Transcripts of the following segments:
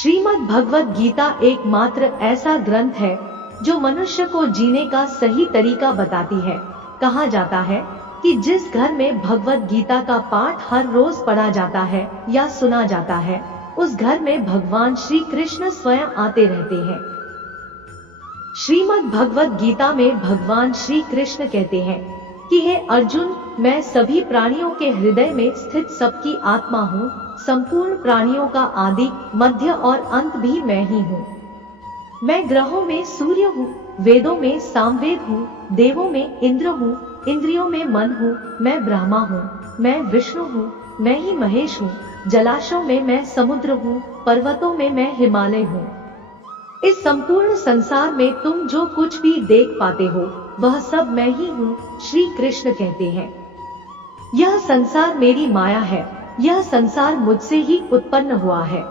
श्रीमद् भगवद गीता एकमात्र ऐसा ग्रंथ है जो मनुष्य को जीने का सही तरीका बताती है। कहा जाता है कि जिस घर में भगवद गीता का पाठ हर रोज पढ़ा जाता है या सुना जाता है, उस घर में भगवान श्री कृष्ण स्वयं आते रहते हैं। श्रीमद् भगवद गीता में भगवान श्री कृष्ण कहते हैं कि हे अर्जुन, मैं सभी प्राणियों के हृदय में स्थित सबकी आत्मा हूँ। संपूर्ण प्राणियों का आदि, मध्य और अंत भी मैं ही हूँ। मैं ग्रहों में सूर्य हूँ, वेदों में सामवेद हूँ, देवों में इंद्र हूँ, इंद्रियों में मन हूँ, मैं ब्रह्मा हूँ, मैं विष्णु हूँ, मैं ही महेश हूँ। जलाशयों में मैं समुद्र हूँ, पर्वतों में मैं हिमालय हूँ। इस संपूर्ण संसार में तुम जो कुछ भी देख पाते हो वह सब मैं ही हूँ, श्री कृष्ण कहते हैं। यह संसार मेरी माया है, यह संसार मुझसे ही उत्पन्न हुआ है।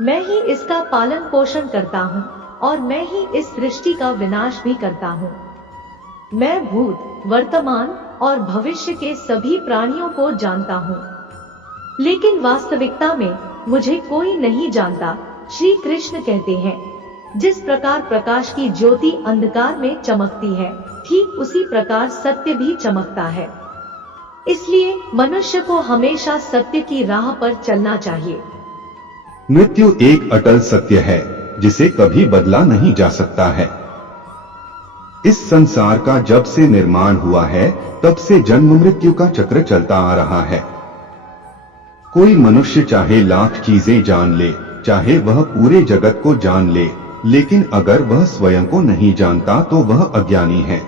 मैं ही इसका पालन पोषण करता हूँ और मैं ही इस सृष्टि का विनाश भी करता हूँ। मैं भूत, वर्तमान और भविष्य के सभी प्राणियों को जानता हूँ, लेकिन वास्तविकता में मुझे कोई नहीं जानता, श्री कृष्ण कहते हैं। जिस प्रकार प्रकाश की ज्योति अंधकार में चमकती है, ठीक उसी प्रकार सत्य भी चमकता है। इसलिए मनुष्य को हमेशा सत्य की राह पर चलना चाहिए। मृत्यु एक अटल सत्य है जिसे कभी बदला नहीं जा सकता है। इस संसार का जब से निर्माण हुआ है तब से जन्म मृत्यु का चक्र चलता आ रहा है। कोई मनुष्य चाहे लाख चीजें जान ले, चाहे वह पूरे जगत को जान ले, लेकिन अगर वह स्वयं को नहीं जानता तो वह अज्ञानी है।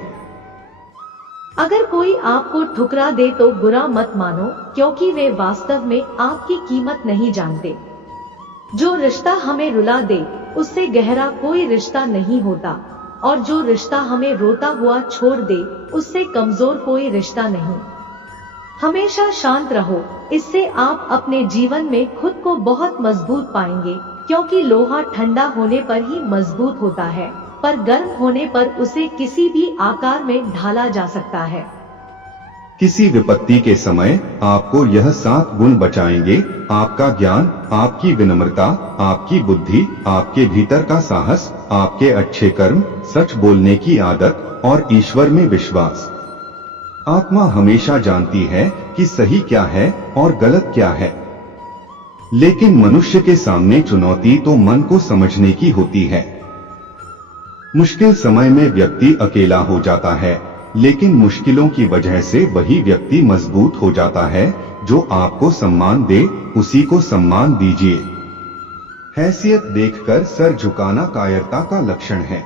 अगर कोई आपको ठुकरा दे तो बुरा मत मानो, क्योंकि वे वास्तव में आपकी कीमत नहीं जानते। जो रिश्ता हमें रुला दे उससे गहरा कोई रिश्ता नहीं होता, और जो रिश्ता हमें रोता हुआ छोड़ दे उससे कमजोर कोई रिश्ता नहीं। हमेशा शांत रहो, इससे आप अपने जीवन में खुद को बहुत मजबूत पाएंगे, क्योंकि लोहा ठंडा होने पर ही मजबूत होता है, पर गर्म होने पर उसे किसी भी आकार में ढाला जा सकता है। किसी विपत्ति के समय आपको यह 7 गुण बचाएंगे: आपका ज्ञान, आपकी विनम्रता, आपकी बुद्धि, आपके भीतर का साहस, आपके अच्छे कर्म, सच बोलने की आदत और ईश्वर में विश्वास। आत्मा हमेशा जानती है कि सही क्या है और गलत क्या है, लेकिन मनुष्य के सामने चुनौती तो मन को समझने की होती है। मुश्किल समय में व्यक्ति अकेला हो जाता है, लेकिन मुश्किलों की वजह से वही व्यक्ति मजबूत हो जाता है। जो आपको सम्मान दे उसी को सम्मान दीजिए। हैसियत देखकर सर झुकाना कायरता का लक्षण है।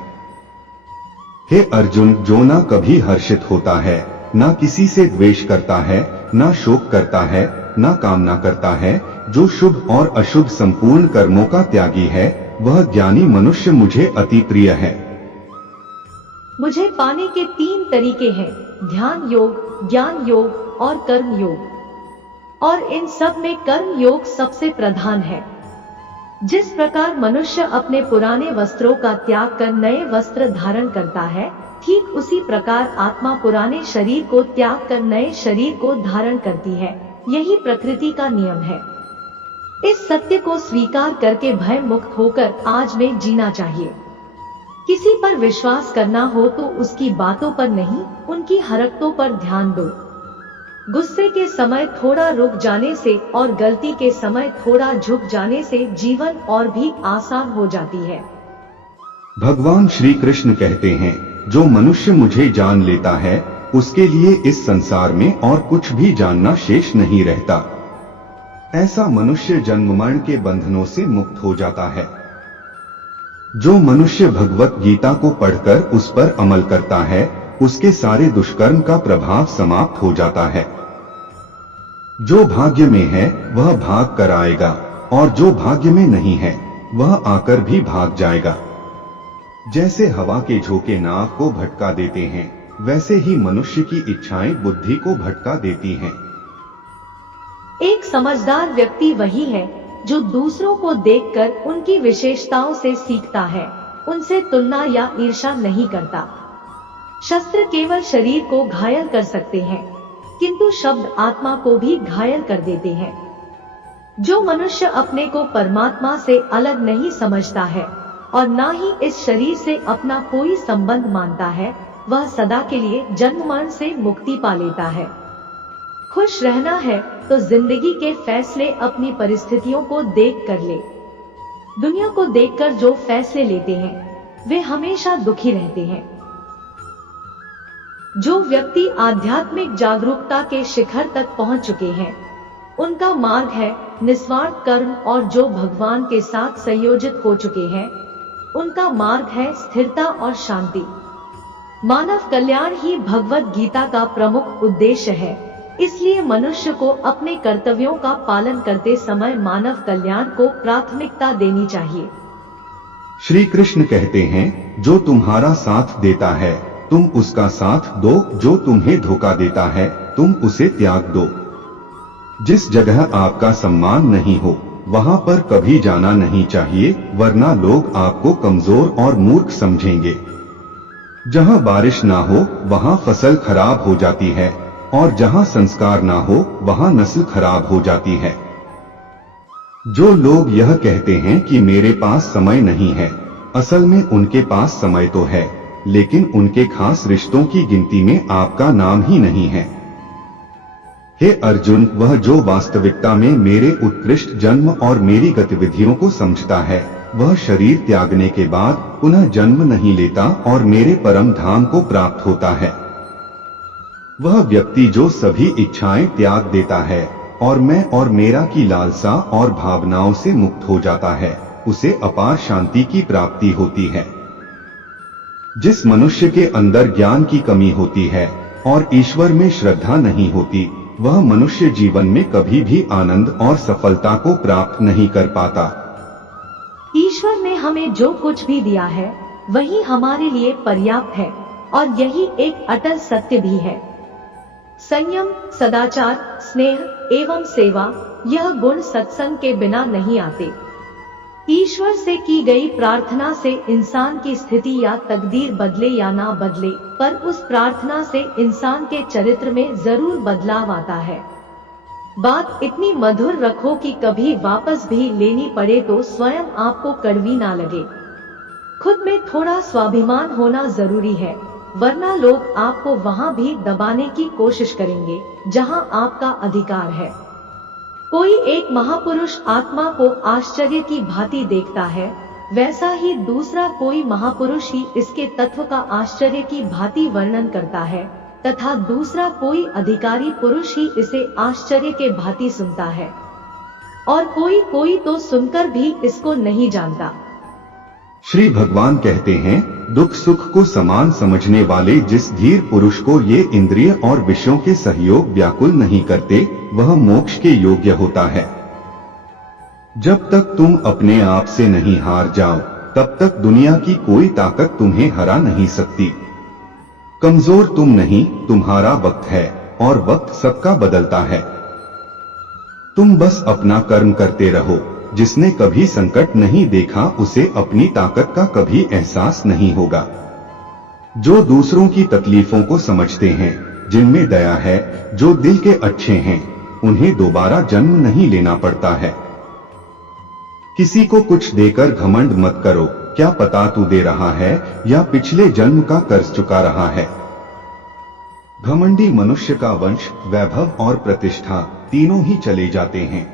हे अर्जुन, जो ना कभी हर्षित होता है, ना किसी से द्वेष करता है, ना शोक करता है, ना कामना करता है, जो शुभ और अशुभ संपूर्ण कर्मों का त्यागी है, वह ज्ञानी मनुष्य मुझे अति प्रिय है। मुझे पाने के 3 तरीके हैं: ध्यान योग, ज्ञान योग और कर्म योग। और इन सब में कर्म योग सबसे प्रधान है। जिस प्रकार मनुष्य अपने पुराने वस्त्रों का त्याग कर नए वस्त्र धारण करता है, ठीक उसी प्रकार आत्मा पुराने शरीर को त्याग कर नए शरीर को धारण करती है। यही प्रकृति का नियम है। इस सत्य को स्वीकार करके भय मुक्त होकर आज में जीना चाहिए। किसी पर विश्वास करना हो तो उसकी बातों पर नहीं, उनकी हरकतों पर ध्यान दो। गुस्से के समय थोड़ा रुक जाने से और गलती के समय थोड़ा झुक जाने से जीवन और भी आसान हो जाती है। भगवान श्री कृष्ण कहते हैं, जो मनुष्य मुझे जान लेता है उसके लिए इस संसार में और कुछ भी जानना शेष नहीं रहता। ऐसा मनुष्य जन्म मरण के बंधनों से मुक्त हो जाता है। जो मनुष्य भगवत गीता को पढ़कर उस पर अमल करता है, उसके सारे दुष्कर्म का प्रभाव समाप्त हो जाता है। जो भाग्य में है वह भाग कर आएगा, और जो भाग्य में नहीं है वह आकर भी भाग जाएगा। जैसे हवा के झोंके नाव को भटका देते हैं, वैसे ही मनुष्य की इच्छाएं बुद्धि को भटका देती हैं। एक समझदार व्यक्ति वही है जो दूसरों को देखकर उनकी विशेषताओं से सीखता है, उनसे तुलना या ईर्ष्या नहीं करता। शस्त्र केवल शरीर को घायल कर सकते हैं, किंतु शब्द आत्मा को भी घायल कर देते हैं। जो मनुष्य अपने को परमात्मा से अलग नहीं समझता है और ना ही इस शरीर से अपना कोई संबंध मानता है, वह सदा के लिए जन्म मरण से मुक्ति पा लेता है। खुश रहना है तो जिंदगी के फैसले अपनी परिस्थितियों को देख कर ले। दुनिया को देखकर जो फैसले लेते हैं वे हमेशा दुखी रहते हैं। जो व्यक्ति आध्यात्मिक जागरूकता के शिखर तक पहुंच चुके हैं, उनका मार्ग है निस्वार्थ कर्म, और जो भगवान के साथ संयोजित हो चुके हैं, उनका मार्ग है स्थिरता और शांति। मानव कल्याण ही भगवत गीता का प्रमुख उद्देश्य है, इसलिए मनुष्य को अपने कर्तव्यों का पालन करते समय मानव कल्याण को प्राथमिकता देनी चाहिए। श्री कृष्ण कहते हैं, जो तुम्हारा साथ देता है तुम उसका साथ दो, जो तुम्हें धोखा देता है तुम उसे त्याग दो। जिस जगह आपका सम्मान नहीं हो वहां पर कभी जाना नहीं चाहिए, वरना लोग आपको कमजोर और मूर्ख समझेंगे। जहां बारिश ना हो वहां फसल खराब हो जाती है, और जहां संस्कार ना हो वहां नस्ल खराब हो जाती है। जो लोग यह कहते हैं कि मेरे पास समय नहीं है, असल में उनके पास समय तो है, लेकिन उनके खास रिश्तों की गिनती में आपका नाम ही नहीं है। हे अर्जुन, वह जो वास्तविकता में मेरे उत्कृष्ट जन्म और मेरी गतिविधियों को समझता है, वह शरीर त्यागने के बाद पुनः जन्म नहीं लेता और मेरे परम धाम को प्राप्त होता है। वह व्यक्ति जो सभी इच्छाएं त्याग देता है और मैं और मेरा की लालसा और भावनाओं से मुक्त हो जाता है, उसे अपार शांति की प्राप्ति होती है। जिस मनुष्य के अंदर ज्ञान की कमी होती है और ईश्वर में श्रद्धा नहीं होती, वह मनुष्य जीवन में कभी भी आनंद और सफलता को प्राप्त नहीं कर पाता। ईश्वर ने हमें जो कुछ भी दिया है वही हमारे लिए पर्याप्त है, और यही एक अटल सत्य भी है। संयम, सदाचार, स्नेह एवं सेवा, यह गुण सत्संग के बिना नहीं आते। ईश्वर से की गई प्रार्थना से इंसान की स्थिति या तकदीर बदले या ना बदले, पर उस प्रार्थना से इंसान के चरित्र में जरूर बदलाव आता है। बात इतनी मधुर रखो कि कभी वापस भी लेनी पड़े तो स्वयं आपको कड़वी ना लगे। खुद में थोड़ा स्वाभिमान होना जरूरी है, वरना लोग आपको वहां भी दबाने की कोशिश करेंगे जहां आपका अधिकार है। कोई एक महापुरुष आत्मा को आश्चर्य की भांति देखता है, वैसा ही दूसरा कोई महापुरुष ही इसके तत्व का आश्चर्य की भांति वर्णन करता है, तथा दूसरा कोई अधिकारी पुरुष ही इसे आश्चर्य के भांति सुनता है, और कोई तो सुनकर भी इसको नहीं जानता। श्री भगवान कहते हैं, दुख सुख को समान समझने वाले जिस धीर पुरुष को ये इंद्रिय और विषयों के सहयोग व्याकुल नहीं करते, वह मोक्ष के योग्य होता है। जब तक तुम अपने आप से नहीं हार जाओ, तब तक दुनिया की कोई ताकत तुम्हें हरा नहीं सकती। कमजोर तुम नहीं, तुम्हारा वक्त है, और वक्त सबका बदलता है। तुम बस अपना कर्म करते रहो। जिसने कभी संकट नहीं देखा उसे अपनी ताकत का कभी एहसास नहीं होगा। जो दूसरों की तकलीफों को समझते हैं, जिनमें दया है, जो दिल के अच्छे हैं, उन्हें दोबारा जन्म नहीं लेना पड़ता है। किसी को कुछ देकर घमंड मत करो, क्या पता तू दे रहा है या पिछले जन्म का कर्ज चुका रहा है। घमंडी मनुष्य का वंश, वैभव और प्रतिष्ठा तीनों ही चले जाते हैं।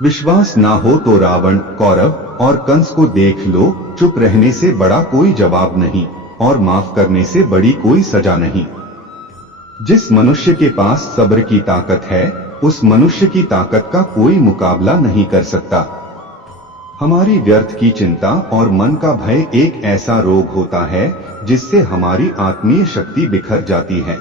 विश्वास ना हो तो रावण, कौरव और कंस को देख लो। चुप रहने से बड़ा कोई जवाब नहीं, और माफ करने से बड़ी कोई सजा नहीं। जिस मनुष्य के पास सब्र की ताकत है, उस मनुष्य की ताकत का कोई मुकाबला नहीं कर सकता। हमारी व्यर्थ की चिंता और मन का भय एक ऐसा रोग होता है जिससे हमारी आत्मीय शक्ति बिखर जाती है।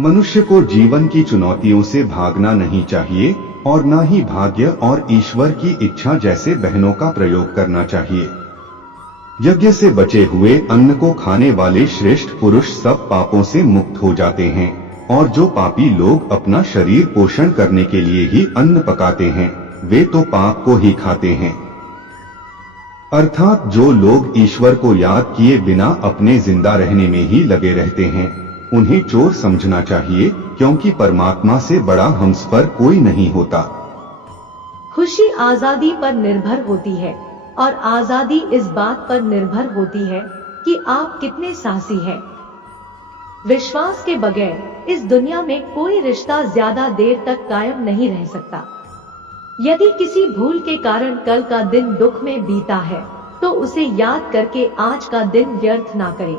मनुष्य को जीवन की चुनौतियों से भागना नहीं चाहिए, और न ही भाग्य और ईश्वर की इच्छा जैसे बहनों का प्रयोग करना चाहिए। यज्ञ से बचे हुए अन्न को खाने वाले श्रेष्ठ पुरुष सब पापों से मुक्त हो जाते हैं, और जो पापी लोग अपना शरीर पोषण करने के लिए ही अन्न पकाते हैं, वे तो पाप को ही खाते हैं। अर्थात जो लोग ईश्वर को याद किए बिना अपने जिंदा रहने में ही लगे रहते हैं, उन्हें चोर समझना चाहिए, क्योंकि परमात्मा से बड़ा हम पर कोई नहीं होता। खुशी आजादी पर निर्भर होती है और आजादी इस बात पर निर्भर होती है कि आप कितने साहसी हैं। विश्वास के बगैर इस दुनिया में कोई रिश्ता ज्यादा देर तक कायम नहीं रह सकता। यदि किसी भूल के कारण कल का दिन दुख में बीता है तो उसे याद करके आज का दिन व्यर्थ ना करें।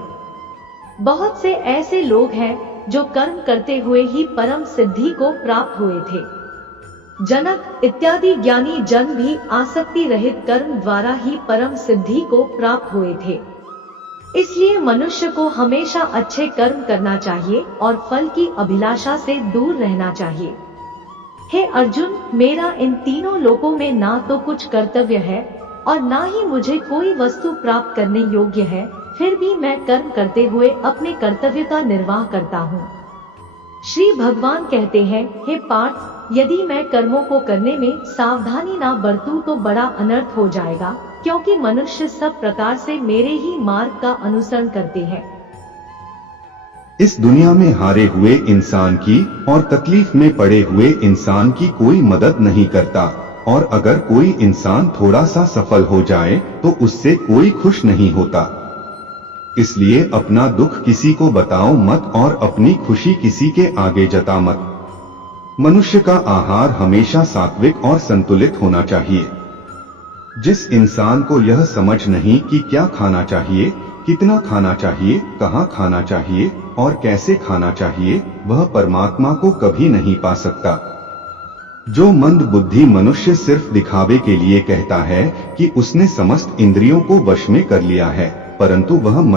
बहुत से ऐसे लोग हैं जो कर्म करते हुए ही परम सिद्धि को प्राप्त हुए थे। जनक इत्यादि ज्ञानी जन भी आसक्ति रहित कर्म द्वारा ही परम सिद्धि को प्राप्त हुए थे। इसलिए मनुष्य को हमेशा अच्छे कर्म करना चाहिए और फल की अभिलाषा से दूर रहना चाहिए। हे अर्जुन, मेरा इन तीनों लोकों में ना तो कुछ कर्तव्य है और ना ही मुझे कोई वस्तु प्राप्त करने योग्य है, फिर भी मैं कर्म करते हुए अपने कर्तव्य का निर्वाह करता हूँ। श्री भगवान कहते हैं, हे पार्थ, यदि मैं कर्मों को करने में सावधानी ना बरतूं तो बड़ा अनर्थ हो जाएगा, क्योंकि मनुष्य सब प्रकार से मेरे ही मार्ग का अनुसरण करते हैं। इस दुनिया में हारे हुए इंसान की और तकलीफ में पड़े हुए इंसान की कोई मदद नहीं करता, और अगर कोई इंसान थोड़ा सा सफल हो जाए तो उससे कोई खुश नहीं होता। इसलिए अपना दुख किसी को बताओ मत और अपनी खुशी किसी के आगे जता मत। मनुष्य का आहार हमेशा सात्विक और संतुलित होना चाहिए। जिस इंसान को यह समझ नहीं कि क्या खाना चाहिए, कितना खाना चाहिए, कहाँ खाना चाहिए और कैसे खाना चाहिए, वह परमात्मा को कभी नहीं पा सकता। जो मंद बुद्धि मनुष्य सिर्फ दिखावे के लिए कहता है कि उसने समस्त इंद्रियों को वश में कर लिया है, परंतु वह